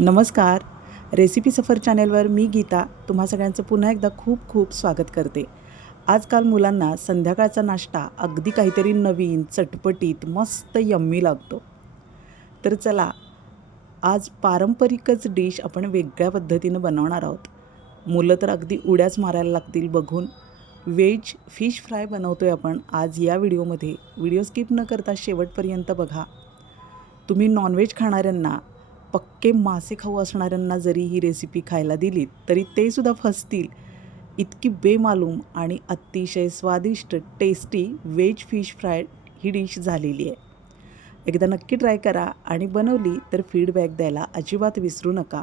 नमस्कार. रेसिपी सफर चॅनेलवर मी गीता तुम्हा सगळ्यांचं पुन्हा एकदा खूप खूप स्वागत करते. आजकाल मुलांना संध्याकाळचा नाश्ता अगदी काहीतरी नवीन, चटपटीत, मस्त यम्मी लागतो. तर चला, आज पारंपरिकच डिश आपण वेगळ्या पद्धतीनं बनवणार आहोत. मुलं तर अगदी उड्याच मारायला लागतील बघून. व्हेज फिश फ्राय बनवतोय आपण आज या व्हिडिओमध्ये. व्हिडिओ स्किप न करता शेवटपर्यंत बघा. तुम्ही नॉनव्हेज खाणाऱ्यांना, पक्के मासे खाऊ असणाऱ्यांना जरी ही रेसिपी खायला दिलीत तरी ते सुद्धा फसतील. इतकी बेमालूम आणि अतिशय स्वादिष्ट टेस्टी व्हेज फिश फ्राय ही डिश झालेली आहे. एकदा नक्की ट्राय करा आणि बनवली तर फीडबॅक द्यायला अजिबात विसरू नका.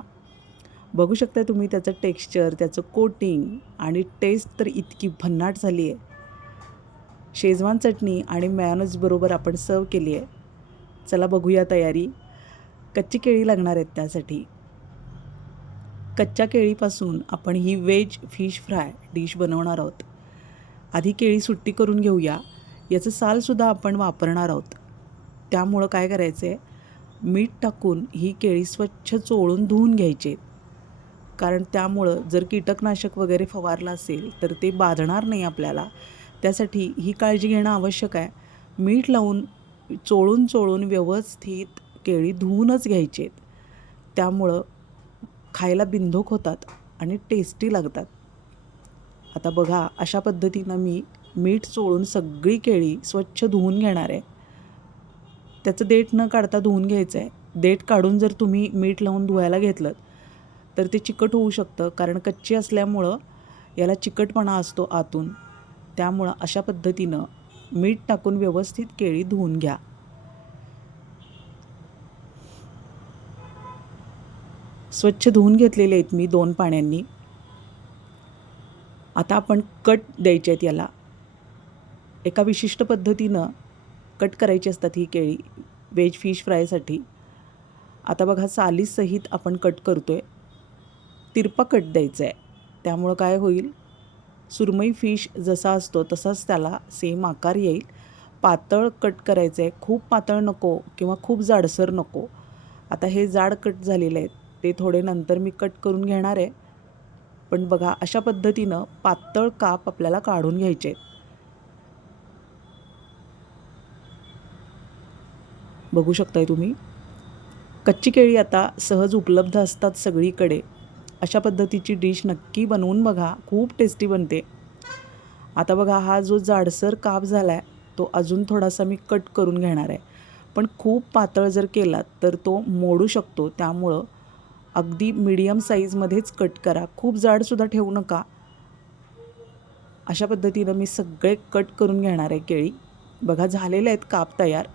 बघू शकता तुम्ही त्याचं टेक्स्चर, त्याचं कोटिंग आणि टेस्ट तर इतकी भन्नाट झाली आहे. शेजवान चटणी आणि मेयोनेजबरोबर आपण सर्व केली आहे. चला बघूया तयारी. कच्ची केळी लागणार आहेत त्यासाठी. कच्च्या केळीपासून आपण ही व्हेज फिश फ्राय डिश बनवणार आहोत. आधी केळी सुट्टी करून घेऊया. याचं सालसुद्धा आपण वापरणार आहोत. त्यामुळं काय करायचं आहे, मीठ टाकून ही केळी स्वच्छ चोळून धुवून घ्यायचे. कारण त्यामुळं जर कीटकनाशक वगैरे फवारलं असेल तर ते बाधणार नाही आपल्याला. त्यासाठी ही काळजी घेणं आवश्यक आहे. मीठ लावून चोळून व्यवस्थित केळी धुवूनच घ्यायचे. त्यामुळं खायला बिनधोक होतात आणि टेस्टी लागतात. आता बघा, अशा पद्धतीनं मी मीठ चोळून सगळी केळी स्वच्छ धुवून घेणार आहे. त्याचं देठ न काढता धुवून घ्यायचं आहे. देठ काढून जर तुम्ही मीठ लावून धुवायला घेतलं तर ते चिकट होऊ शकतं, कारण कच्ची असल्यामुळं याला चिकटपणा असतो आतून. त्यामुळं अशा पद्धतीनं मीठ टाकून व्यवस्थित केळी धुवून घ्या. स्वच्छ धुवून घेतलेले आहेत मी 2 पाण्यांनी. आता आपण कट द्यायचे आहेत याला. एका विशिष्ट पद्धतीनं कट करायची असतात ही केळी व्हेज फिश फ्रायसाठी. आता बघा, सालीसहित आपण कट करतो आहे. तिरपा कट द्यायचा आहे. त्यामुळं काय होईल, सुरमई फिश जसा असतो तसाच त्याला सेम आकार येईल. पातळ कट करायचं आहे. खूप पातळ नको किंवा खूप जाडसर नको. आता हे जाड कट झालेले आहेत, ते थोडे नंतर मी कट करून घेणार आहे. पण बघा, अशा पद्धतीनं पातळ काप आपल्याला काढून घ्यायचे आहेत. बघू शकताय तुम्ही. कच्ची केळी आता सहज उपलब्ध असतात सगळीकडे. अशा पद्धतीची डिश नक्की बनवून बघा, खूप टेस्टी बनते. आता बघा, हा जो जाडसर काप झाला आहे तो अजून थोडासा मी कट करून घेणार आहे. पण खूप पातळ जर केलात तर तो मोडू शकतो. त्यामुळं अगदी मीडियम साईजमध्येच कट करा. खूप जाडसुद्धा ठेवू नका. अशा पद्धतीनं मी सगळे कट करून घेणार आहे केळी. बघा, झालेले आहेत काप तयार.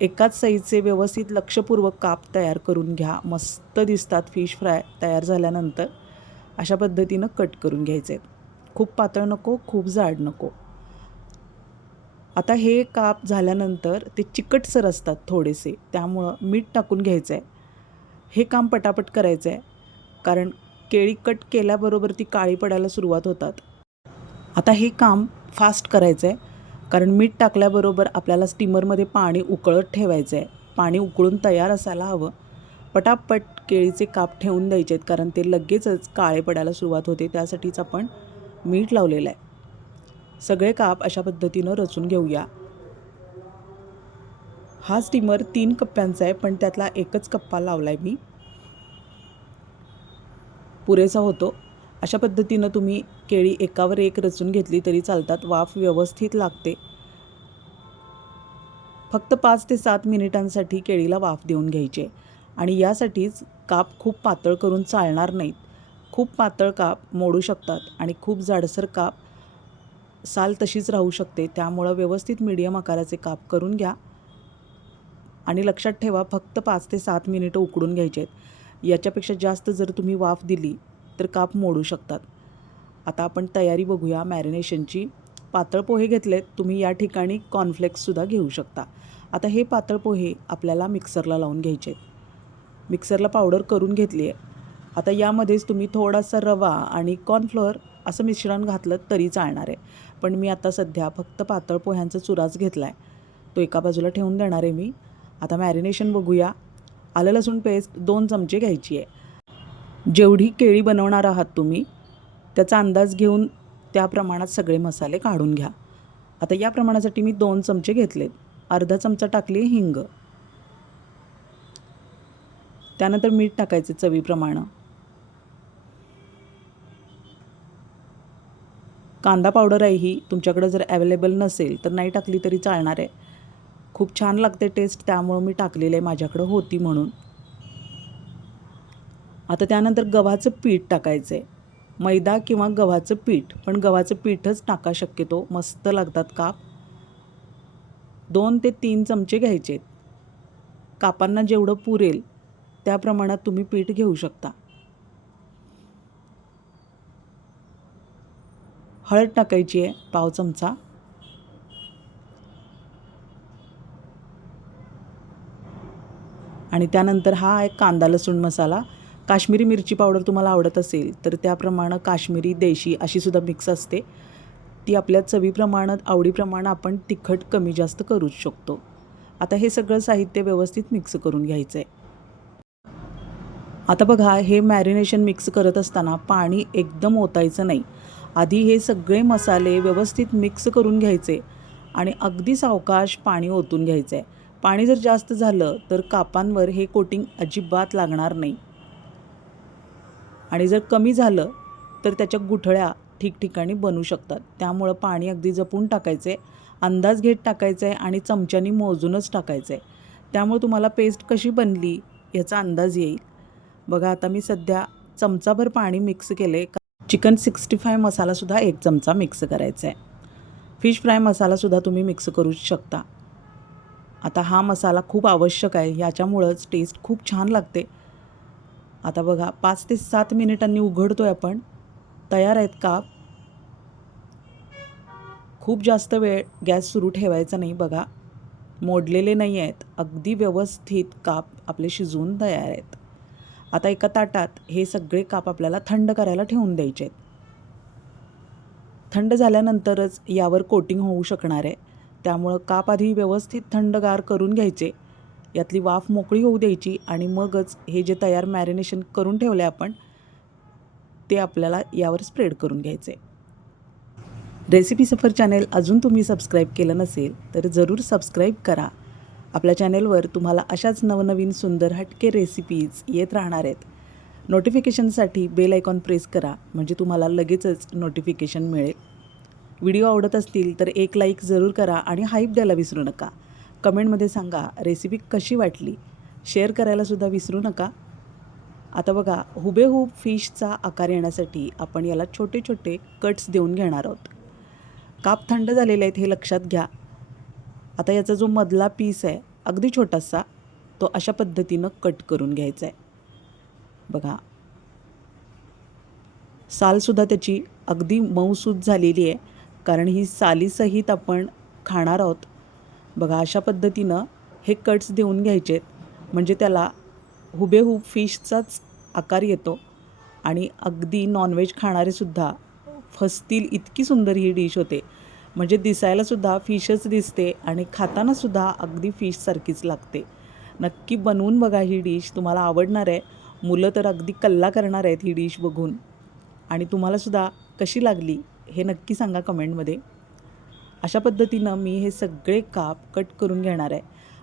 एकाच साईजचे व्यवस्थित लक्षपूर्वक काप तयार करून घ्या. मस्त दिसतात फिश फ्राय तयार झाल्यानंतर. अशा पद्धतीनं कट करून घ्यायचे आहेत. खूप पातळ नको, खूप जाड नको. आता हे काप झाल्यानंतर ते चिकटसर असतात थोडेसे, त्यामुळं मीठ टाकून घ्यायचं आहे. हे काम पटापट करायचं आहे, कारण केळी कट केल्याबरोबर ती काळी पडायला सुरुवात होतात. आता हे काम फास्ट करायचं आहे, कारण मीठ टाकल्याबरोबर आपल्याला स्टीमरमध्ये पाणी उकळत ठेवायचं आहे. पाणी उकळून तयार असायला हवं. पटापट केळीचे काप ठेवून द्यायचे आहेत, कारण ते लगेचच काळे पडायला सुरुवात होते. त्यासाठीच आपण मीठ लावलेलं आहे. सगळे काप अशा पद्धतीनं रचून घेऊया. हा स्टीमर 3 कप्प्यांचा आहे, पण त्यातला एकच कप्पा लावला आहे मी. पुरेसा होतो. अशा पद्धतीनं तुम्ही केळी एकावर एक रचून घेतली तरी चालतात. वाफ व्यवस्थित लागते. फक्त 5 ते 7 मिनिटांसाठी केळीला वाफ देऊन घ्यायची आहे. आणि यासाठीच काप खूप पातळ करून चालणार नाहीत. खूप पातळ काप मोडू शकतात आणि खूप जाडसर काप साल तशीच राहू शकते. त्यामुळं व्यवस्थित मीडियम आकाराचे काप करून घ्या. आणि लक्षात ठेवा, फक्त 5 ते 7 मिनिटं उकडून घ्यायचे आहेत. याच्यापेक्षा जास्त जर तुम्ही वाफ दिली तर काप मोडू शकतात. आता आपण तयारी बघूया मॅरिनेशनची. पातळ पोहे घेतलेत. तुम्ही या ठिकाणी कॉर्नफ्लेक्ससुद्धा घेऊ शकता. आता हे पातळ पोहे आपल्याला मिक्सरला लावून घ्यायचे आहेत. मिक्सरला पावडर करून घेतली आहे. आता यामध्येच तुम्ही थोडासा रवा आणि कॉर्नफ्लोअर असं मिश्रण घातलं तरी चालणार आहे. पण मी आता सध्या फक्त पातळ पोह्यांचा चुराच घेतला आहे. तो एका बाजूला ठेवून देणार आहे मी. आता मॅरिनेशन बघूया. आलं लसूण पेस्ट 2 चमचे घ्यायची आहे. जेवढी केळी बनवणार आहात तुम्ही त्याचा अंदाज घेऊन त्या प्रमाणात सगळे मसाले काढून घ्या. आता या प्रमाणासाठी मी 2 चमचे घेतलेत. अर्धा चमचा टाकली हिंग. त्यानंतर मीठ टाकायचे चवीप्रमाणे. कांदा पावडर आहे ही तुमच्याकडे जर अवेलेबल नसेल तर नाही टाकली तरी चालणार आहे. खूप छान लागते टेस्ट, त्यामुळे मी टाकलेलं आहे, माझ्याकडे होती म्हणून. आता त्यानंतर गव्हाचं पीठ टाकायचं आहे. मैदा किंवा गव्हाचं पीठ, पण गव्हाचं पीठच टाका शक्यतो, मस्त लागतात काप. 2 ते 3 चमचे घ्यायचे आहेत. कापांना जेवढं पुरेल त्या प्रमाणात तुम्ही पीठ घेऊ शकता. हळद टाकायची आहे 1/2 चमचा. आणि त्यानंतर हा एक कांदा लसूण मसाला. काश्मीरी मिरची पावडर तुम्हाला आवडत असेल तर त्याप्रमाणे काश्मीरी, देशी अशी सुद्धा मिक्स असते. ती आपल्या चवीप्रमाणे, आवडीप्रमाणे आपण तिखट कमी जास्त करूच शकतो. आता हे सगळं साहित्य व्यवस्थित मिक्स करून घ्यायचं आहे. आता बघा, हे मॅरिनेशन मिक्स करत असताना पाणी एकदम ओतायचं नाही. आधी हे सगळे मसाले व्यवस्थित मिक्स करून घ्यायचे आणि अगदी सावकाश पाणी ओतून घ्यायचं आहे. पाणी जर जास्त झालं तर कापांवर हे कोटिंग अजिबात लागणार नाही. आणि जर कमी झालं तर त्याच्या गुठळ्या ठिकठिकाणी बनू शकतात. त्यामुळं पाणी अगदी जपून टाकायचं आहे, अंदाज घेत टाकायचं आहे आणि चमच्यानी मोजूनच टाकायचं आहे. त्यामुळे तुम्हाला पेस्ट कशी बनली याचा अंदाज येईल. बघा, आता मी सध्या चमचाभर पाणी मिक्स केले. चिकन 65 मसालासुद्धा 1 चमचा मिक्स करायचा आहे. फिश फ्राय मसालासुद्धा तुम्ही मिक्स करू शकता. आता हा मसाला खूप आवश्यक आहे, याच्यामुळंच टेस्ट खूप छान लागते. आता बघा, 5 ते 7 मिनिटांनी उघडतो आहे आपण. तयार आहेत काप. खूप जास्त वेळ गॅस सुरू ठेवायचा नाही. बघा, मोडलेले नाही आहेत, अगदी व्यवस्थित काप आपले शिजवून तयार आहेत. आता एका ताटात हे सगळे काप आपल्याला थंड करायला ठेवून द्यायचे आहेत. थंड झाल्यानंतरच यावर कोटिंग होऊ शकणार आहे. त्यामुळं काप आधी व्यवस्थित थंडगार करून घ्यायचे, यातली वाफ मोकळी होऊ द्यायची आणि मगच हे जे तयार मॅरिनेशन करून ठेवले आपण ते आपल्याला यावर स्प्रेड करून घ्यायचे. रेसिपी सफर चॅनेल अजून तुम्ही सबस्क्राईब केलं नसेल तर जरूर सबस्क्राईब करा. आपल्या चॅनेलवर तुम्हाला अशाच नवनवीन सुंदर हटके रेसिपीज येत राहणार आहेत. नोटिफिकेशनसाठी बेल आयकॉन प्रेस करा, म्हणजे तुम्हाला लगेचच नोटिफिकेशन मिळेल. व्हिडिओ आवडत असतील तर एक लाईक जरूर करा आणि हाईप द्यायला विसरू नका. कमेंटमध्ये सांगा रेसिपी कशी वाटली. शेअर करायलासुद्धा विसरू नका. आता बघा, हुबेहूब फिशचा आकार येण्यासाठी आपण याला छोटे छोटे कट्स देऊन घेणार आहोत. काप थंड झालेले आहेत हे लक्षात घ्या. आता याचा जो मधला पीस आहे अगदी छोटासा, तो अशा पद्धतीनं कट करून घ्यायचा आहे. बघा, सालसुद्धा त्याची अगदी मऊसूत झालेली आहे, कारण ही सालीसहित आपण खाणार आहोत. बघा, अशा पद्धतीनं हे कट्स देऊन घ्यायचेत, म्हणजे त्याला हुबेहूब फिशचाच आकार येतो आणि अगदी नॉनव्हेज खाणारेसुद्धा फसतील इतकी सुंदर ही डिश होते. म्हणजे दिसायलासुद्धा फिशच दिसते आणि खातानासुद्धा अगदी फिशसारखीच लागते. नक्की बनवून बघा ही डिश, तुम्हाला आवडणार आहे. मुलं तर अगदी कल्ला करणार आहेत ही डिश बघून. आणि तुम्हालासुद्धा कशी लागली हे नक्की सांगा कमेंटमध्ये. अशा पद्धतीनं मी हे सगळे काप कट करून घेणार आहे.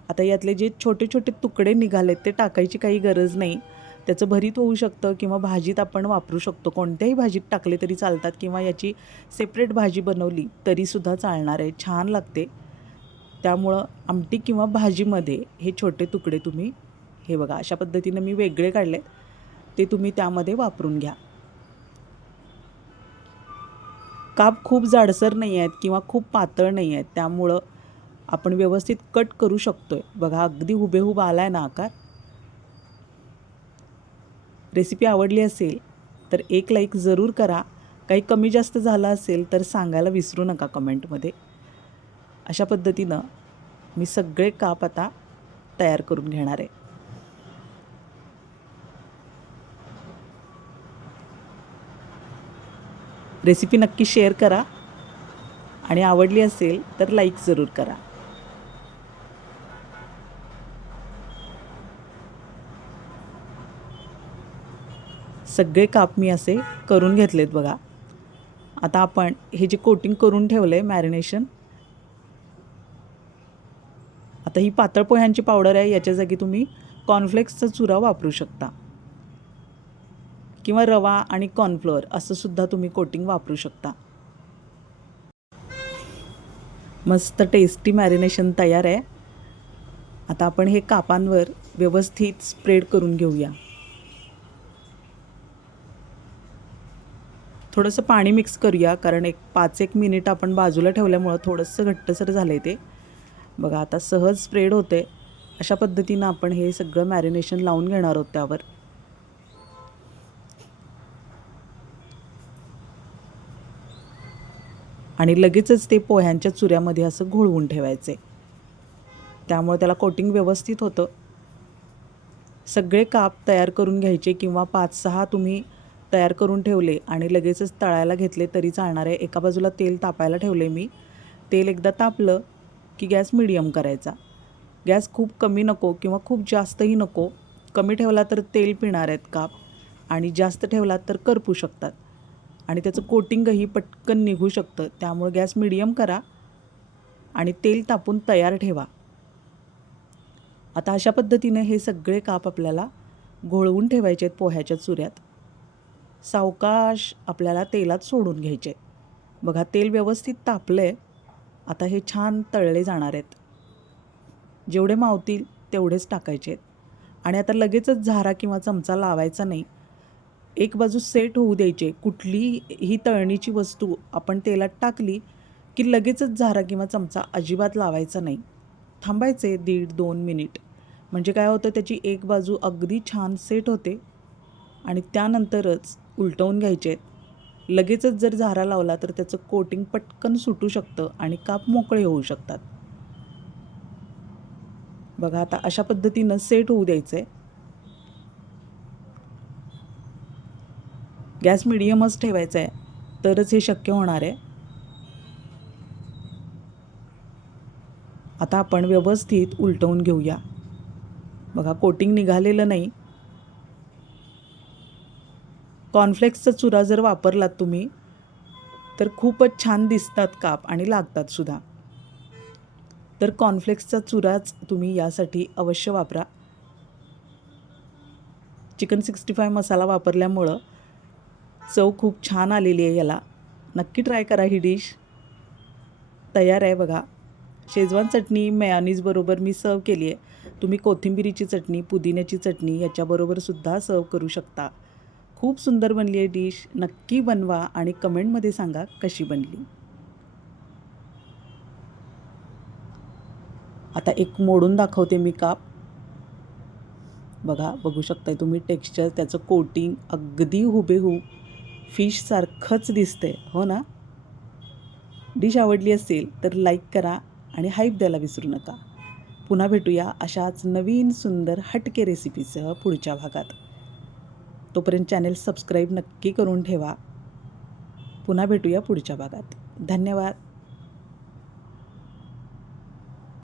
आता यातले जे छोटे छोटे तुकडे निघालेत ते टाकायची काही गरज नाही. त्याचं भरीत होऊ शकतं किंवा भाजीत आपण वापरू शकतो. कोणत्याही भाजीत टाकले तरी चालतात किंवा याची सेपरेट भाजी बनवली तरीसुद्धा चालणार आहे, छान लागते. त्यामुळं आमटी किंवा भाजीमध्ये हे छोटे तुकडे तुम्ही, हे बघा अशा पद्धतीनं मी वेगळे काढले, ते तुम्ही त्यामध्ये वापरून घ्या. काप खूप जाडसर नाही आहेत किंवा खूप पातळ नाही आहेत, त्यामुळं आपण व्यवस्थित कट करू शकतो आहे. बघा, अगदी हुबेहूब आला आहे ना आकार. रेसिपी आवडली असेल तर एक लाईक जरूर करा. काही कमी जास्त झालं असेल तर सांगायला विसरू नका कमेंटमध्ये. अशा पद्धतीनं मी सगळे काप आता तयार करून घेणार आहे. रेसिपी नक्की शेअर करा आणि आवडली असेल तर लाईक जरूर करा. सगळे काप मी असे करून घेतलेत बघा. आता आपण हे जे कोटिंग करून ठेवलं आहे मॅरिनेशन, आता ही पातळ पोह्यांची पावडर आहे, याच्या जागी तुम्ही कॉर्नफ्लेक्सचा चुरा वापरू शकता किंवा रवा आणि कॉर्नफ्लोअर असं सुद्धा तुम्ही कोटिंग वापरू शकता. मस्त टेस्टी मॅरिनेशन तयार आहे. आता आपण हे कापांवर व्यवस्थित स्प्रेड करून घेऊया. थोडंसं पाणी मिक्स करूया, कारण 5-1 मिनिट आपण बाजूला ठेवल्यामुळं थोडंसं घट्टसर झालं आहे ते. बघा आता सहज स्प्रेड होते. अशा पद्धतीनं आपण हे सगळं मॅरिनेशन लावून घेणार आहोत त्यावर. आणि लगेचच ते पोह्यांच्या चुऱ्यामध्ये असं घोळवून ठेवायचे, त्यामुळे त्याला कोटिंग व्यवस्थित होतं. सगळे काप तयार करून घ्यायचे किंवा 5-6 तुम्ही तयार करून ठेवले आणि लगेचच तळायला घेतले तरी चालणार आहे. एका बाजूला तेल तापायला ठेवले मी. तेल एकदा तापलं की गॅस मीडियम करायचा. गॅस खूप कमी नको किंवा खूप जास्तही नको. कमी ठेवला तर तेल पिणार आहेत काप, आणि जास्त ठेवला तर करपू शकतात आणि त्याचं कोटिंगही पटकन निघू शकतं. त्यामुळे गॅस मीडियम करा आणि तेल तापून तयार ठेवा. आता अशा पद्धतीने हे सगळे काप आपल्याला घोळवून ठेवायचे आहेत पोह्याच्या चुऱ्यात. सावकाश आपल्याला तेलात सोडून घ्यायचे. बघा तेल व्यवस्थित तापलं आहे. आता हे छान तळले जाणार आहेत. जेवढे मावतील तेवढेच टाकायचे आहेत आणि आता लगेचच झारा किंवा चमचा लावायचा नाही. एक बाजू सेट होऊ द्यायचे. कुठलीही तळणीची वस्तू आपण तेलात टाकली की लगेचच झारा किंवा चमचा अजिबात लावायचा नाही. थांबायचे 1.5-2 मिनिट. म्हणजे काय होतं, त्याची एक बाजू अगदी छान सेट होते आणि त्यानंतरच उलटवून घ्यायचे आहेत. लगेचच जर झारा लावला तर त्याचं कोटिंग पटकन सुटू शकतं आणि काप मोकळे होऊ शकतात. बघा आता अशा पद्धतीनं सेट होऊ द्यायचं आहे. गॅस मिडियमच ठेवायचा आहे, तरच हे शक्य होणार आहे. आता आपण व्यवस्थित उलटवून घेऊया. बघा कोटिंग निघालेलं नाही. कॉर्नफ्लेक्सचा चुरा जर वापरलात तुम्ही तर खूपच छान दिसतात काप आणि लागतात सुद्धा. तर कॉर्नफ्लेक्सचा चुराच तुम्ही यासाठी अवश्य वापरा. चिकन 65 मसाला वापरल्यामुळं चव खूप छान आलेली आहे याला. नक्की ट्राय करा. ही डिश तयार आहे बघा. शेजवान चटणी मेयोनीजबरोबर मी सर्व केली आहे. तुम्ही कोथिंबिरीची चटणी, पुदिन्याची चटणी याच्याबरोबरसुद्धा सर्व करू शकता. खूप सुंदर बनली आहे डिश. नक्की बनवा आणि कमेंटमध्ये सांगा कशी बनली. आता एक मोडून दाखवते मी काप. बघा, बघू शकताय तुम्ही टेक्स्चर, त्याचं कोटिंग अगदी हुबेहूब फिशसारखंच दिसतंय, हो ना? डिश आवडली असेल तर लाईक करा आणि हाईप द्यायला विसरू नका. पुन्हा भेटूया अशाच नवीन सुंदर हटके रेसिपीसह पुढच्या भागात. तोपर्यंत चॅनेल सबस्क्राईब नक्की करून ठेवा. पुन्हा भेटूया पुढच्या भागात. धन्यवाद.